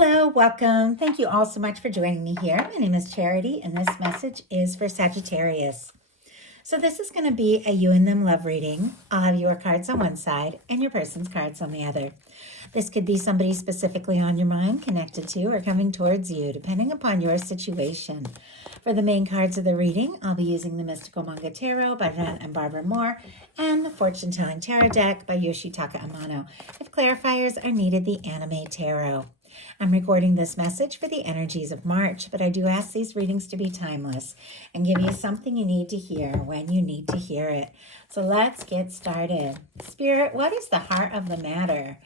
Hello, welcome. Thank you all so much for joining me here. My name is Charity, and this message is for Sagittarius. So this is going to be a you and them love reading. I'll have your cards on one side and your person's cards on the other. This could be somebody specifically on your mind, connected to, or coming towards you, depending upon your situation. For the main cards of the reading, I'll be using the Mystical Manga Tarot by Ren and Barbara Moore and the Fortune Telling Tarot deck by Yoshitaka Amano. If clarifiers are needed, the Anime Tarot. I'm recording this message for the energies of March, but I do ask these readings to be timeless and give you something you need to hear when you need to hear it. So let's get started. Spirit, what is the heart of the matter?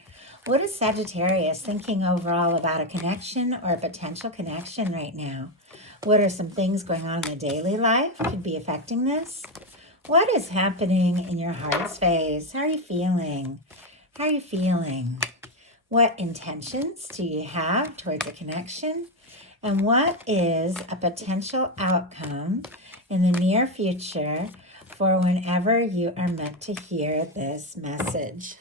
What is Sagittarius thinking overall about a connection or a potential connection right now? What are some things going on in the daily life could be affecting this? What is happening in your heart space? How are you feeling? How are you feeling? What intentions do you have towards a connection? And what is a potential outcome in the near future for whenever you are meant to hear this message?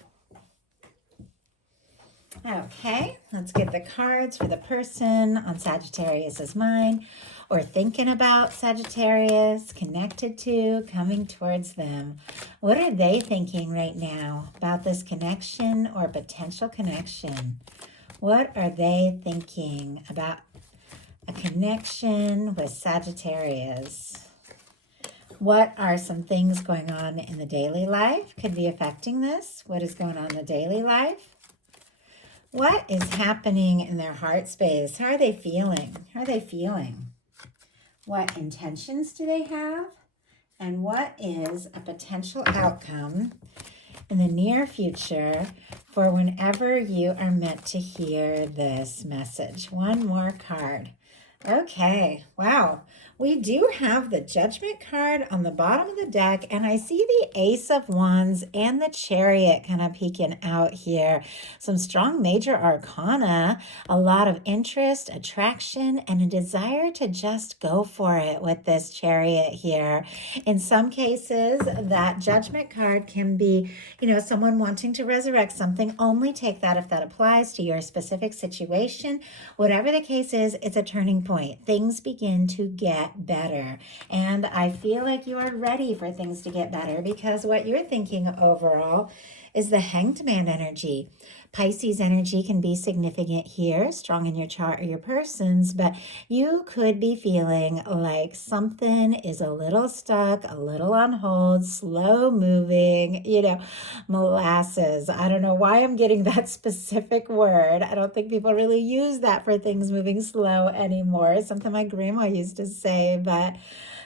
Okay, let's get the cards for the person on Sagittarius's mind or thinking about Sagittarius, connected to, coming towards them. What are they thinking right now about this connection or potential connection? What are they thinking about a connection with Sagittarius? What are some things going on in the daily life could be affecting this? What is going on in the daily life? What is happening in their heart space? How are they feeling? How are they feeling? What intentions do they have? And what is a potential outcome in the near future for whenever you are meant to hear this message? One more card. Okay, wow. We do have the Judgment card on the bottom of the deck, and I see the Ace of Wands and the Chariot kind of peeking out here. Some strong major arcana, a lot of interest, attraction, and a desire to just go for it with this Chariot here. In some cases, that Judgment card can be, someone wanting to resurrect something. Only take that if that applies to your specific situation. Whatever the case is, it's a turning point. Things begin to get better. And I feel like you are ready for things to get better because what you're thinking overall is the Hanged Man energy. Pisces energy can be significant here, strong in your chart or your person's, but you could be feeling like something is a little stuck, a little on hold, slow moving, molasses. I don't know why I'm getting that specific word. I don't think people really use that for things moving slow anymore. It's something my grandma used to say, but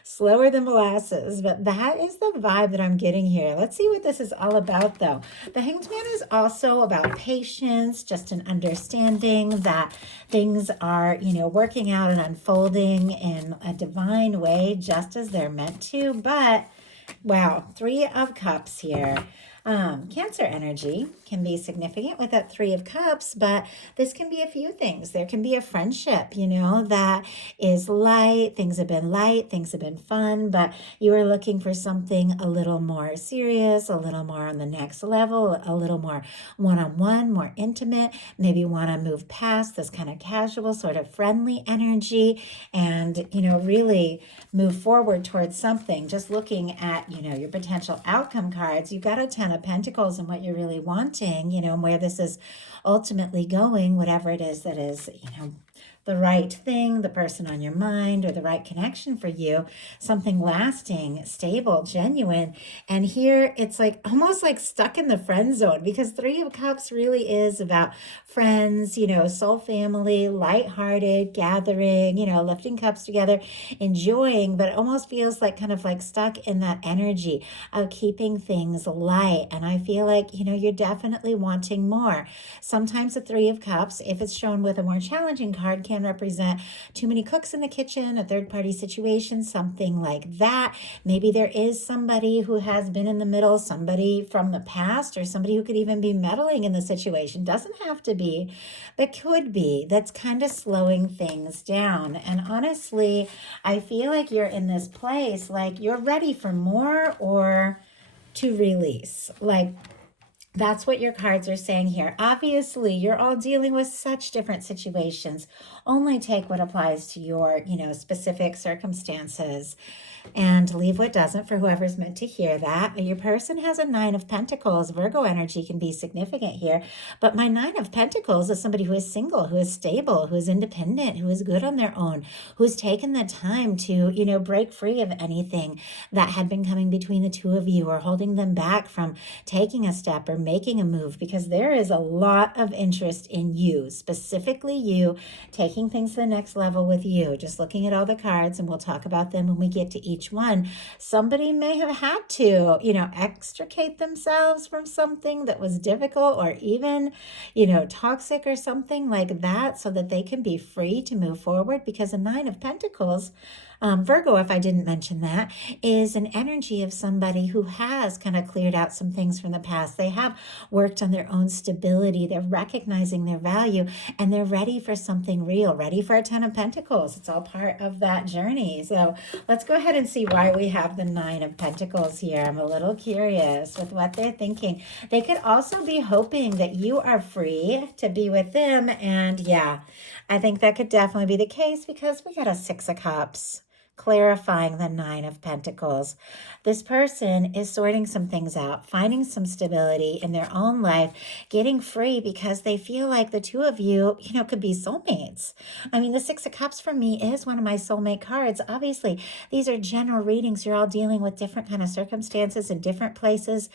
slower than molasses. But that is the vibe that I'm getting here. Let's see what this is all about, though. The Hanged Man is also about patience, just an understanding that things are, working out and unfolding in a divine way, just as they're meant to. But, wow, Three of Cups here. Cancer energy can be significant with that Three of Cups, but this can be a few things. There can be a friendship, that is light. Things have been light, things have been fun, but you are looking for something a little more serious, a little more on the next level, a little more one-on-one, more intimate. Maybe want to move past this kind of casual, sort of friendly energy and, really move forward towards something. Just looking at, your potential outcome cards, you've got a Ten of Pentacles and what you're really wanting, and where this is ultimately going, whatever it is that is, the right thing, the person on your mind, or the right connection for you, something lasting, stable, genuine. And here it's like almost like stuck in the friend zone because Three of Cups really is about friends, soul family, lighthearted, gathering, lifting cups together, enjoying, but it almost feels like kind of like stuck in that energy of keeping things light. And I feel like, you're definitely wanting more. Sometimes the Three of Cups, if it's shown with a more challenging card, can represent too many cooks in the kitchen, a third-party situation, something like that. Maybe there is somebody who has been in the middle, somebody from the past, or somebody who could even be meddling in the situation. Doesn't have to be, but could be. That's kind of slowing things down. And honestly, I feel like you're in this place, like you're ready for more or to release. Like That's what your cards are saying here. Obviously, you're all dealing with such different situations. Only take what applies to your, specific circumstances and leave what doesn't for whoever's meant to hear that. Your person has a Nine of Pentacles. Virgo energy can be significant here. But my Nine of Pentacles is somebody who is single, who is stable, who is independent, who is good on their own, who's taken the time to, break free of anything that had been coming between the two of you or holding them back from taking a step or making a move, because there is a lot of interest in you, specifically you, taking things to the next level with you. Just looking at all the cards, and we'll talk about them when we get to each one. Somebody may have had to, extricate themselves from something that was difficult or even, toxic or something like that, so that they can be free to move forward, because a Nine of Pentacles, Virgo, if I didn't mention that, is an energy of somebody who has kind of cleared out some things from the past. They have worked on their own stability. They're recognizing their value, and they're ready for something real, ready for a Ten of Pentacles. It's all part of that journey. So let's go ahead and see why we have the Nine of Pentacles here. I'm a little curious with what they're thinking. They could also be hoping that you are free to be with them. And yeah, I think that could definitely be the case, because we got a Six of Cups clarifying the Nine of Pentacles. This person is sorting some things out, finding some stability in their own life, getting free, because they feel like the two of you, could be soulmates. I mean, the Six of Cups for me is one of my soulmate cards. Obviously, these are general readings. You're all dealing with different kind of circumstances in different places,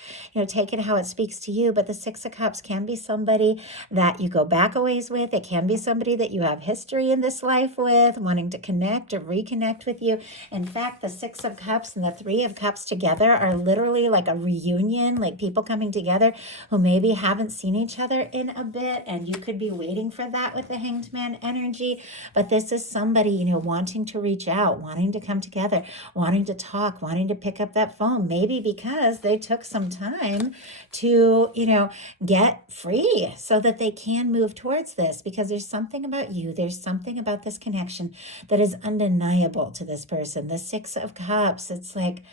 take it how it speaks to you. But the Six of Cups can be somebody that you go back a ways with. It can be somebody that you have history in this life with, wanting to connect or reconnect with you. In fact, the Six of Cups and the Three of Cups together are literally like a reunion, like people coming together who maybe haven't seen each other in a bit, and you could be waiting for that with the Hanged Man energy. But this is somebody, wanting to reach out, wanting to come together, wanting to talk, wanting to pick up that phone, maybe because they took some time to, get free so that they can move towards this, because there's something about you, there's something about this connection that is undeniable to this person. The Six of Cups, it's like,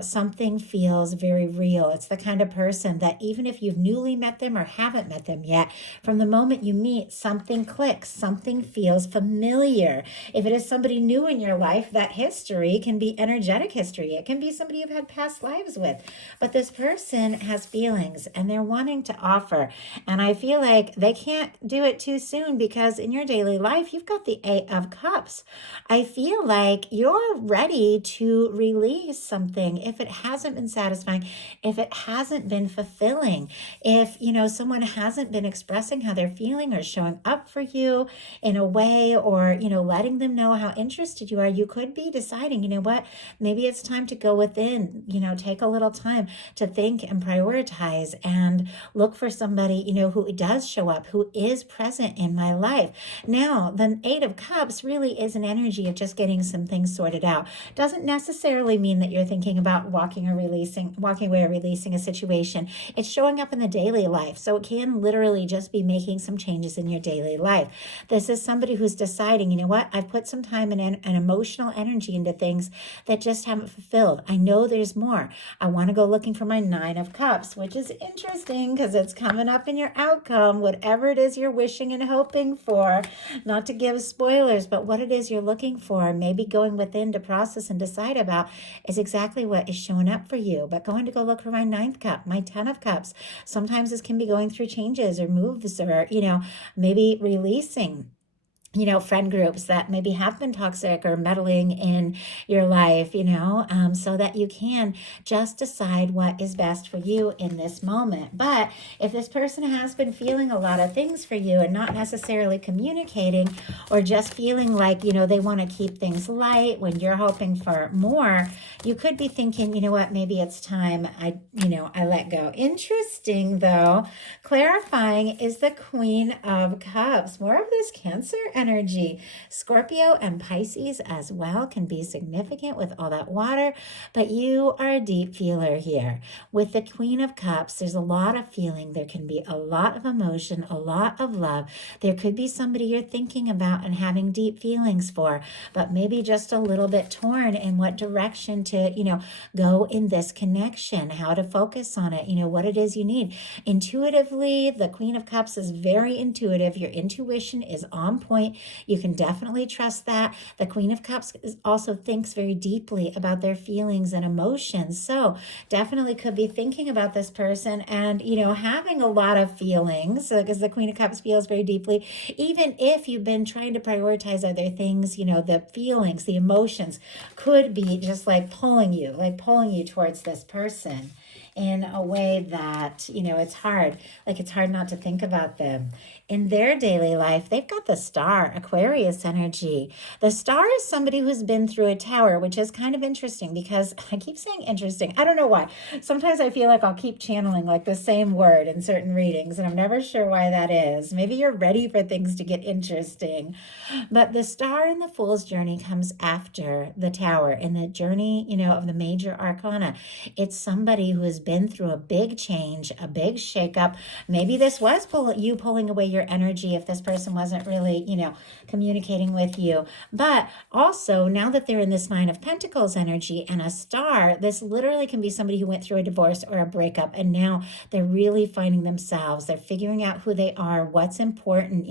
something feels very real. It's the kind of person that even if you've newly met them or haven't met them yet, from the moment you meet, something clicks, something feels familiar. If it is somebody new in your life, that history can be energetic history. It can be somebody you've had past lives with. But this person has feelings, and they're wanting to offer. And I feel like they can't do it too soon, because in your daily life, you've got the Eight of Cups. I feel like you're ready to release something if it hasn't been satisfying, if it hasn't been fulfilling, if, someone hasn't been expressing how they're feeling or showing up for you in a way, or, letting them know how interested you are. You could be deciding, what, maybe it's time to go within, take a little time to think and prioritize and look for somebody, who does show up, who is present in my life. Now, the Eight of Cups really is an energy of just getting some things sorted out. Doesn't necessarily mean that you're thinking about walking away or releasing a situation. It's showing up in the daily life. So it can literally just be making some changes in your daily life. This is somebody who's deciding, what, I've put some time and an emotional energy into things that just haven't fulfilled. I know there's more. I want to go looking for my Nine of Cups, which is interesting because it's coming up in your outcome, whatever it is you're wishing and hoping for. Not to give spoilers, but what it is you're looking for, maybe going within to process and decide about, is exactly what is showing up for you. But going to go look for my Ninth Cup, my Ten of Cups. Sometimes this can be going through changes or moves, or, maybe releasing friend groups that maybe have been toxic or meddling in your life, so that you can just decide what is best for you in this moment. But if this person has been feeling a lot of things for you and not necessarily communicating, or just feeling like, they want to keep things light when you're hoping for more, you could be thinking, what, maybe it's time I let go. Interesting though, clarifying is the Queen of Cups. More of this Cancer energy energy. Scorpio and Pisces as well can be significant with all that water, but you are a deep feeler here. With the Queen of Cups, there's a lot of feeling. There can be a lot of emotion, a lot of love. There could be somebody you're thinking about and having deep feelings for, but maybe just a little bit torn in what direction to, go in this connection, how to focus on it, what it is you need. Intuitively, the Queen of Cups is very intuitive. Your intuition is on point. You can definitely trust that. The Queen of Cups also thinks very deeply about their feelings and emotions. So definitely could be thinking about this person and, having a lot of feelings because the Queen of Cups feels very deeply. Even if you've been trying to prioritize other things, the feelings, the emotions could be just like pulling you towards this person in a way that, it's hard. Like it's hard not to think about them. In their daily life, they've got the star, Aquarius energy. The star is somebody who's been through a tower, which is kind of interesting because I keep saying interesting. I don't know why. Sometimes I feel like I'll keep channeling like the same word in certain readings, and I'm never sure why that is. Maybe you're ready for things to get interesting. But the star in the Fool's journey comes after the tower in the journey, of the major arcana. It's somebody who has been through a big change, a big shakeup. Maybe this was pulling away your energy if this person wasn't really, communicating with you. But also, now that they're in this Nine of Pentacles energy and a star, this literally can be somebody who went through a divorce or a breakup, and now they're really finding themselves. They're figuring out who they are, what's important,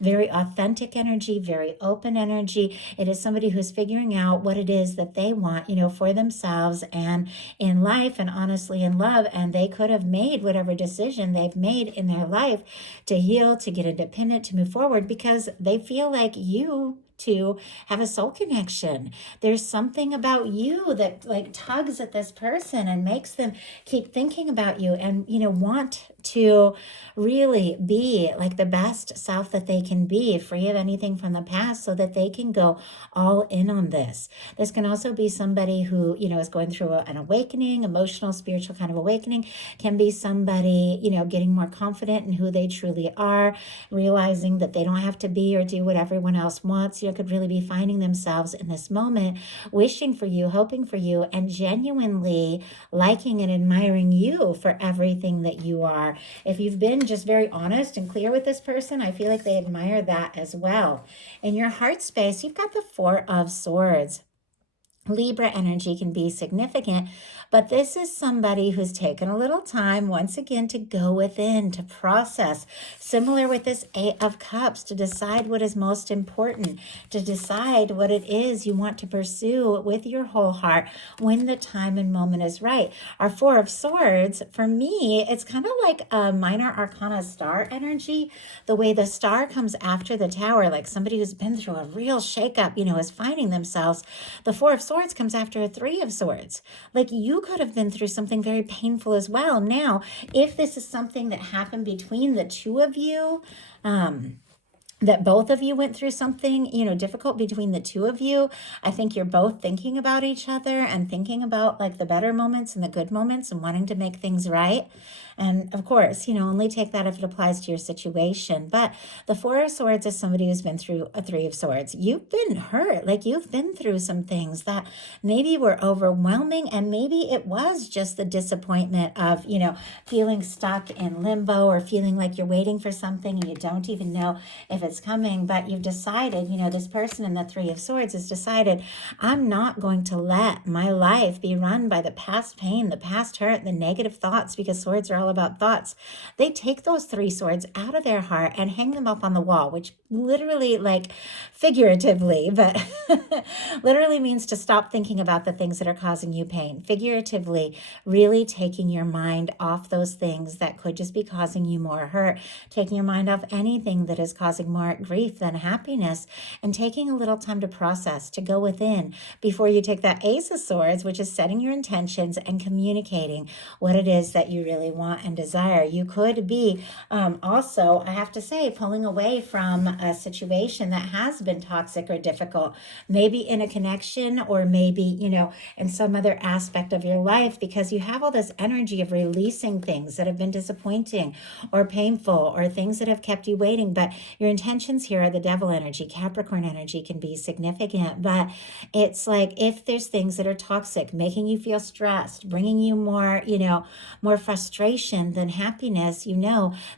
very authentic energy, very open energy. It is somebody who's figuring out what it is that they want, for themselves and in life and honestly in love. And they could have made whatever decision they've made in their life to heal, to get independent, to move forward because they feel like you two have a soul connection. There's something about you that like tugs at this person and makes them keep thinking about you and, want to really be like the best self that they can be, free of anything from the past so that they can go all in on this. This can also be somebody who, is going through an awakening, emotional, spiritual kind of awakening, can be somebody, getting more confident in who they truly are, realizing that they don't have to be or do what everyone else wants. Could really be finding themselves in this moment, wishing for you, hoping for you, and genuinely liking and admiring you for everything that you are. If you've been just very honest and clear with this person, I feel like they admire that as well. In your heart space, you've got the Four of Swords. Libra energy can be significant, but this is somebody who's taken a little time once again to go within, to process, similar with this Eight of Cups, to decide what is most important, to decide what it is you want to pursue with your whole heart when the time and moment is right. Our Four of Swords, for me, it's kind of like a minor arcana star energy, the way the star comes after the tower, like somebody who's been through a real shakeup, is finding themselves. The Four of Swords comes after a Three of Swords. Like you could have been through something very painful as well. Now, if this is something that happened between the two of you, that both of you went through something, difficult between the two of you, I think you're both thinking about each other and thinking about like the better moments and the good moments and wanting to make things right. And of course, only take that if it applies to your situation. But the Four of Swords is somebody who's been through a Three of Swords. You've been hurt. Like you've been through some things that maybe were overwhelming. And maybe it was just the disappointment of, feeling stuck in limbo or feeling like you're waiting for something and you don't even know if it's coming. But you've decided, this person in the Three of Swords has decided, I'm not going to let my life be run by the past pain, the past hurt, the negative thoughts, because swords are all about thoughts. They take those three swords out of their heart and hang them up on the wall, which literally, like figuratively, but literally means to stop thinking about the things that are causing you pain. Figuratively, really taking your mind off those things that could just be causing you more hurt, taking your mind off anything that is causing more grief than happiness, and taking a little time to process, to go within before you take that Ace of Swords, which is setting your intentions and communicating what it is that you really want want and desire. You could be also, I have to say, pulling away from a situation that has been toxic or difficult, maybe in a connection or maybe, in some other aspect of your life, because you have all this energy of releasing things that have been disappointing or painful or things that have kept you waiting. But your intentions here are the devil energy. Capricorn energy can be significant, but it's like if there's things that are toxic, making you feel stressed, bringing you more, more frustration than happiness,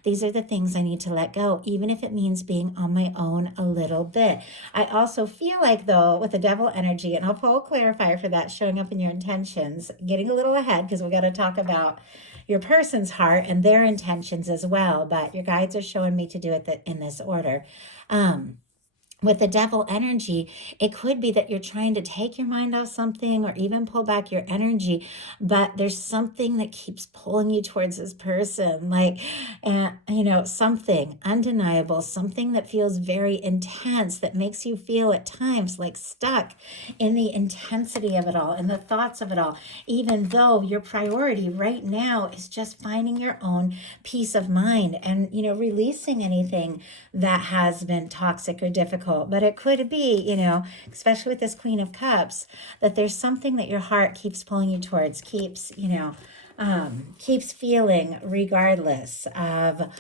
these are the things I need to let go, even if it means being on my own a little bit. I also feel like, though, with the devil energy, and I'll pull a clarifier for that showing up in your intentions, getting a little ahead because we got to talk about your person's heart and their intentions as well, but your guides are showing me to do it in this order. With the devil energy, it could be that you're trying to take your mind off something or even pull back your energy, but there's something that keeps pulling you towards this person, like, something undeniable, something that feels very intense, that makes you feel at times like stuck in the intensity of it all and the thoughts of it all, even though your priority right now is just finding your own peace of mind and, releasing anything that has been toxic or difficult. But it could be, especially with this Queen of Cups, that there's something that your heart keeps pulling you towards, keeps feeling regardless of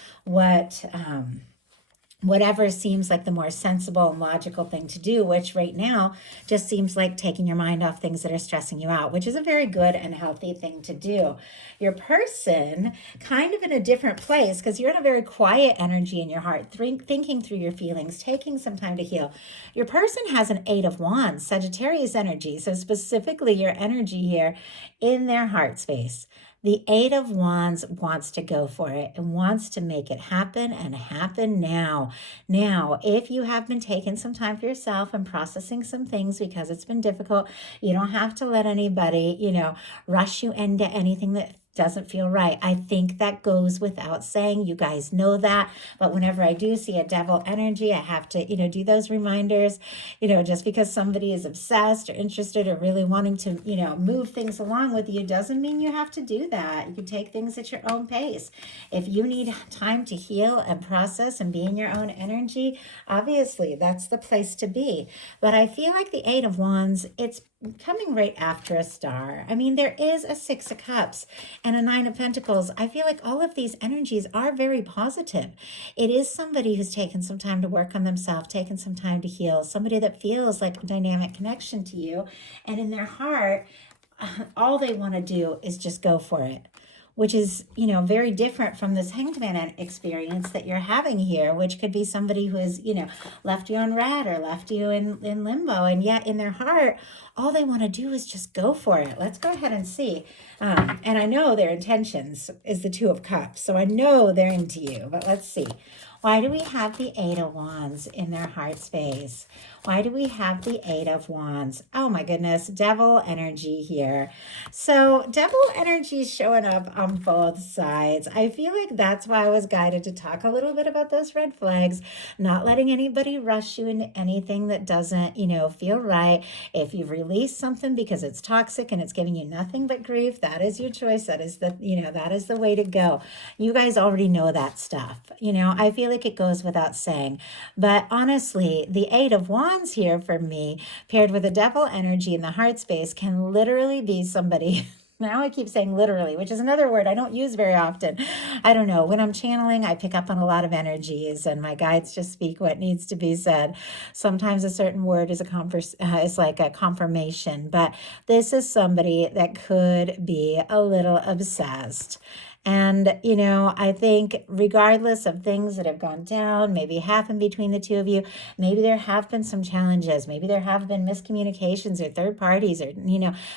whatever seems like the more sensible and logical thing to do, which right now just seems like taking your mind off things that are stressing you out, which is a very good and healthy thing to do. Your person kind of in a different place because you're in a very quiet energy in your heart, thinking through your feelings, taking some time to heal. Your person has an 8 of Wands, Sagittarius energy. So specifically your energy here in their heart space. The 8 of Wands wants to go for it and wants to make it happen and happen now. Now, if you have been taking some time for yourself and processing some things because it's been difficult, you don't have to let anybody, rush you into anything that doesn't feel right. I think that goes without saying. You guys know that. But whenever I do see a devil energy, I have to, do those reminders. Just because somebody is obsessed or interested or really wanting to, move things along with you doesn't mean you have to do that. You can take things at your own pace. If you need time to heal and process and be in your own energy, obviously that's the place to be. But I feel like the 8 of Wands, it's coming right after a star. I mean, there is a 6 of Cups and a 9 of Pentacles. I feel like all of these energies are very positive. It is somebody who's taken some time to work on themselves, taken some time to heal, somebody that feels like a dynamic connection to you. And in their heart, all they want to do is just go for it, which is, very different from this Hanged Man experience that you're having here, which could be somebody who has, left you on red or left you in limbo. And yet in their heart, all they want to do is just go for it. Let's go ahead and see. And I know their intentions is the 2 of Cups. So I know they're into you, but let's see. Why do we have the 8 of Wands in their heart space? Why do we have the 8 of Wands? Oh my goodness, devil energy here. So devil energy is showing up on both sides. I feel like that's why I was guided to talk a little bit about those red flags, not letting anybody rush you into anything that doesn't, feel right. If you've released something because it's toxic and it's giving you nothing but grief, that is your choice. That is that is the way to go. You guys already know that stuff. I feel like it goes without saying. But honestly, the 8 of Wands here for me, paired with the devil energy in the heart space, can literally be somebody. Now I keep saying literally, which is another word I don't use very often. I don't know. When I'm channeling, I pick up on a lot of energies and my guides just speak what needs to be said. Sometimes a certain word is is like a confirmation, but this is somebody that could be a little obsessed. And, I think regardless of things that have gone down, maybe happened between the two of you, maybe there have been some challenges, maybe there have been miscommunications or third parties or,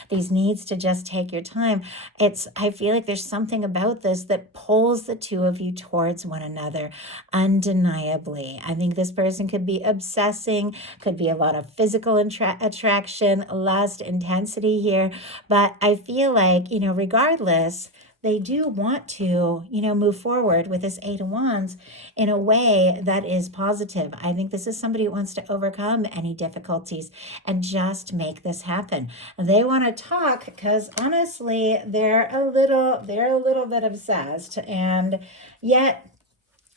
these needs to just take your time. I feel like there's something about this that pulls the two of you towards one another undeniably. I think this person could be obsessing, could be a lot of physical attraction, lust, intensity here. But I feel like, regardless, they do want to, move forward with this Eight of Wands in a way that is positive. I think this is somebody who wants to overcome any difficulties and just make this happen. They want to talk because honestly, they're a little bit obsessed, and yet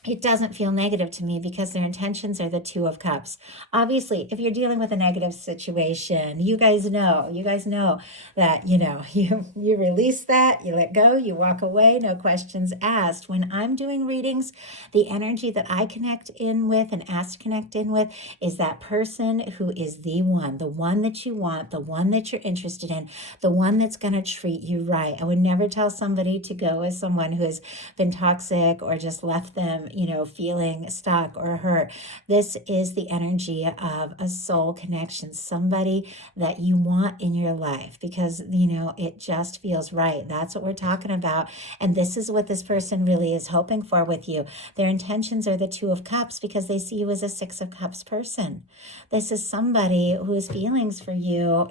it doesn't feel negative to me because their intentions are the Two of Cups. Obviously, if you're dealing with a negative situation, you guys know that, you release that, you let go, you walk away, no questions asked. When I'm doing readings, the energy that I connect in with and ask to connect in with is that person who is the one that you want, the one that you're interested in, the one that's going to treat you right. I would never tell somebody to go with someone who has been toxic or just left them feeling stuck or hurt. This is the energy of a soul connection, somebody that you want in your life because, it just feels right. That's what we're talking about. And this is what this person really is hoping for with you. Their intentions are the Two of Cups because they see you as a Six of Cups person. This is somebody whose feelings for you,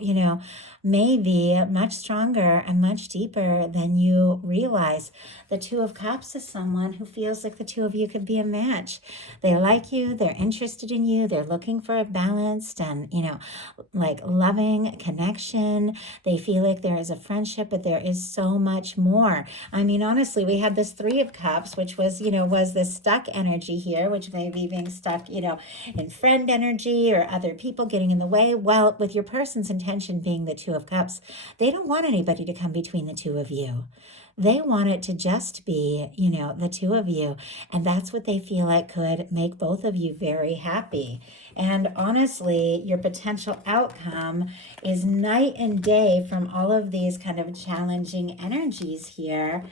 may be much stronger and much deeper than you realize. The Two of Cups is someone who feels like the two of you could be a match. They like you, they're interested in you, they're looking for a balanced and, like loving connection. They feel like there is a friendship, but there is so much more. I mean, honestly, we had this Three of Cups, which was, was this stuck energy here, which may be being stuck, in friend energy or other people getting in the way. Well, with your person's intention being the Two of Cups, they don't want anybody to come between the two of you. They want it to just be, the two of you. And that's what they feel like could make both of you very happy. And honestly, your potential outcome is night and day from all of these kind of challenging energies here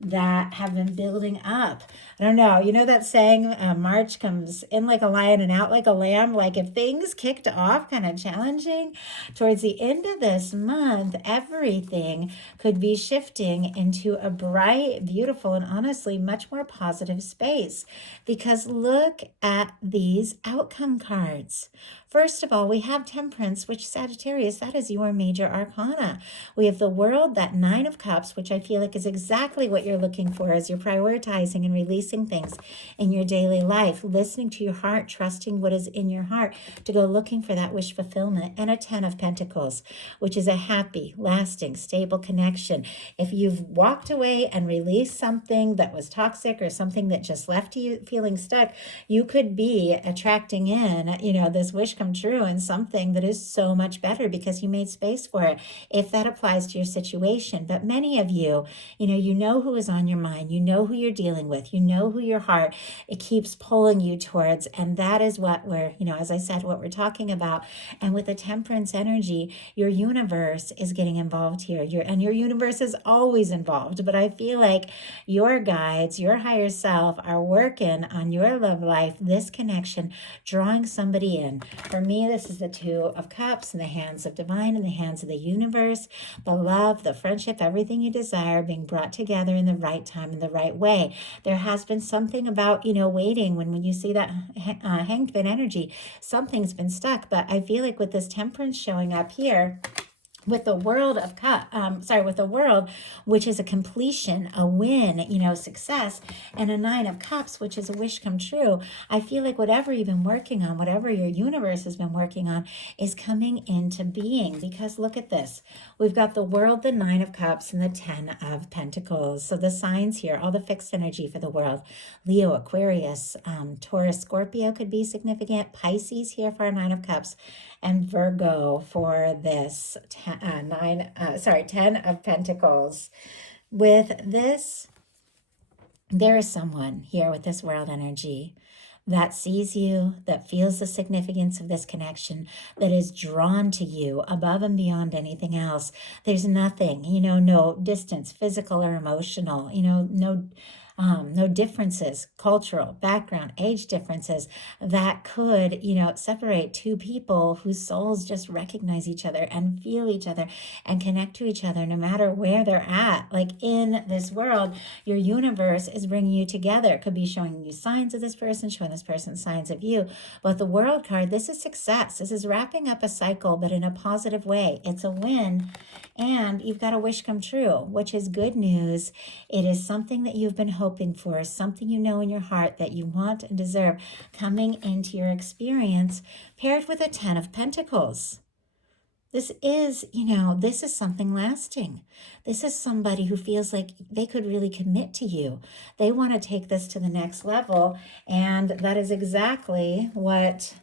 that have been building up. I don't know. You know that saying, March comes in like a lion and out like a lamb? Like if things kicked off kind of challenging towards the end of this month, everything could be shifting into a bright, beautiful, and honestly much more positive space. Because look at these outcome cards. First of all, we have Temperance, which Sagittarius, that is your major arcana. We have the World, that Nine of Cups, which I feel like is exactly what you're looking for as you're prioritizing and releasing things in your daily life, listening to your heart, trusting what is in your heart to go looking for that wish fulfillment. And a Ten of Pentacles, which is a happy, lasting, stable connection. If you've walked away and released something that was toxic or something that just left you feeling stuck, you could be attracting in, this wish come true and something that is so much better because you made space for it, if that applies to your situation. But many of you, you know who is on your mind, you know who you're dealing with, you know who your heart, it keeps pulling you towards. And that is what we're, as I said, what we're talking about. And with the Temperance energy, your universe is getting involved here. Your universe is always involved. But I feel like your guides, your higher self are working on your love life, this connection, drawing somebody in. For me, this is the Two of Cups in the hands of divine, in the hands of the universe, the love, the friendship, everything you desire being brought together in the right time, in the right way. There has been something about, waiting. When you see that Hanged Man energy, something's been stuck. But I feel like with this Temperance showing up here, with the World of with the World, which is a completion, a win, success, and a Nine of Cups, which is a wish come true. I feel like whatever you've been working on, whatever your universe has been working on, is coming into being. Because look at this. We've got the World, the Nine of Cups, and the Ten of Pentacles. So the signs here, all the fixed energy for the World. Leo, Aquarius, Taurus, Scorpio could be significant. Pisces here for our Nine of Cups. And Virgo for this Ten of Pentacles. With this, there is someone here with this World energy that sees you, that feels the significance of this connection, that is drawn to you above and beyond anything else. There's nothing, no distance, physical or emotional, no no differences, cultural background, age differences that could, separate two people whose souls just recognize each other and feel each other and connect to each other no matter where they're at. Like in this world, your universe is bringing you together. It could be showing you signs of this person, showing this person signs of you. But the world card, this is success. This is wrapping up a cycle, but in a positive way. It's a win. And you've got a wish come true, which is good news. It is something that you've been hoping for, something you know in your heart that you want and deserve coming into your experience, paired with a 10 of Pentacles. This is, this is something lasting. This is somebody who feels like they could really commit to you. They want to take this to the next level. And that is exactly what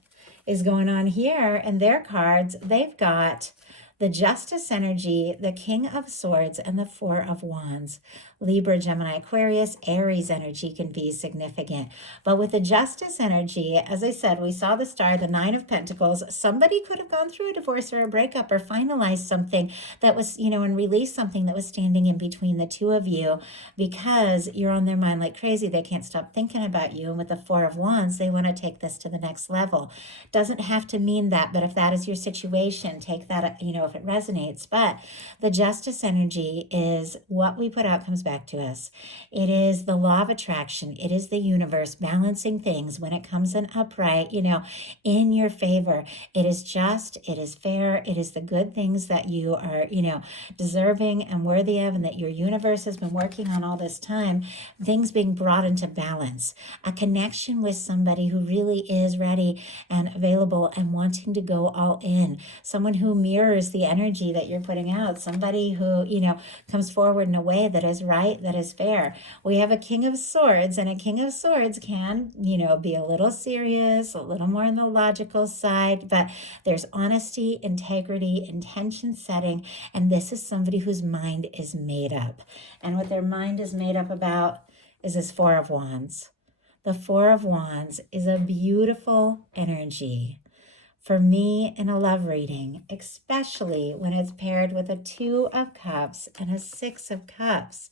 is going on here in their cards. They've got the Justice energy, the King of Swords, and the Four of Wands. Libra, Gemini, Aquarius, Aries energy can be significant. But with the Justice energy, as I said, we saw the star, the Nine of Pentacles. Somebody could have gone through a divorce or a breakup or finalized something that was, and released something that was standing in between the two of you because you're on their mind like crazy. They can't stop thinking about you. And with the Four of Wands, they want to take this to the next level. Doesn't have to mean that, but if that is your situation, take that, if it resonates. But the Justice energy is what we put out comes back to us. It is the law of attraction. It is the universe balancing things when it comes in upright, in your favor. It is just, it is fair. It is the good things that you are, deserving and worthy of, and that your universe has been working on all this time. Things being brought into balance. A connection with somebody who really is ready and available and wanting to go all in. Someone who mirrors the energy that you're putting out. Somebody who, comes forward in a way that is right, that is fair. We have a King of Swords, and a King of Swords can, be a little serious, a little more on the logical side, but there's honesty, integrity, intention setting, and this is somebody whose mind is made up. And what their mind is made up about is this Four of Wands. The Four of Wands is a beautiful energy. For me, in a love reading, especially when it's paired with a Two of Cups and a Six of Cups,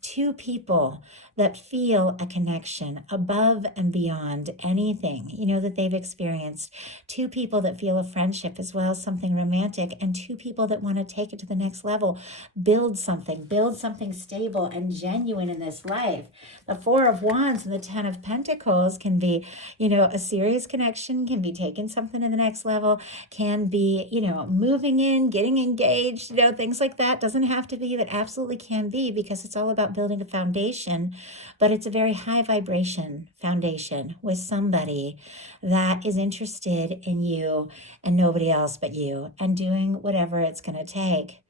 two people that feel a connection above and beyond anything, that they've experienced. Two people that feel a friendship as well as something romantic, and two people that want to take it to the next level, build something stable and genuine in this life. The Four of Wands and the 10 of Pentacles can be, a serious connection, can be taking something to the next level, can be, moving in, getting engaged, things like that. Doesn't have to be, but absolutely can be, because it's all about building a foundation. But it's a very high vibration foundation with somebody that is interested in you and nobody else but you, and doing whatever it's going to take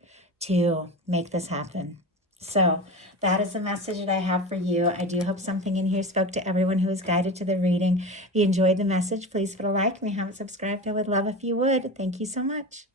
to make this happen. So that is the message that I have for you. I do hope something in here spoke to everyone who was guided to the reading. If you enjoyed the message, please put a like. If you haven't subscribed, I would love if you would. Thank you so much.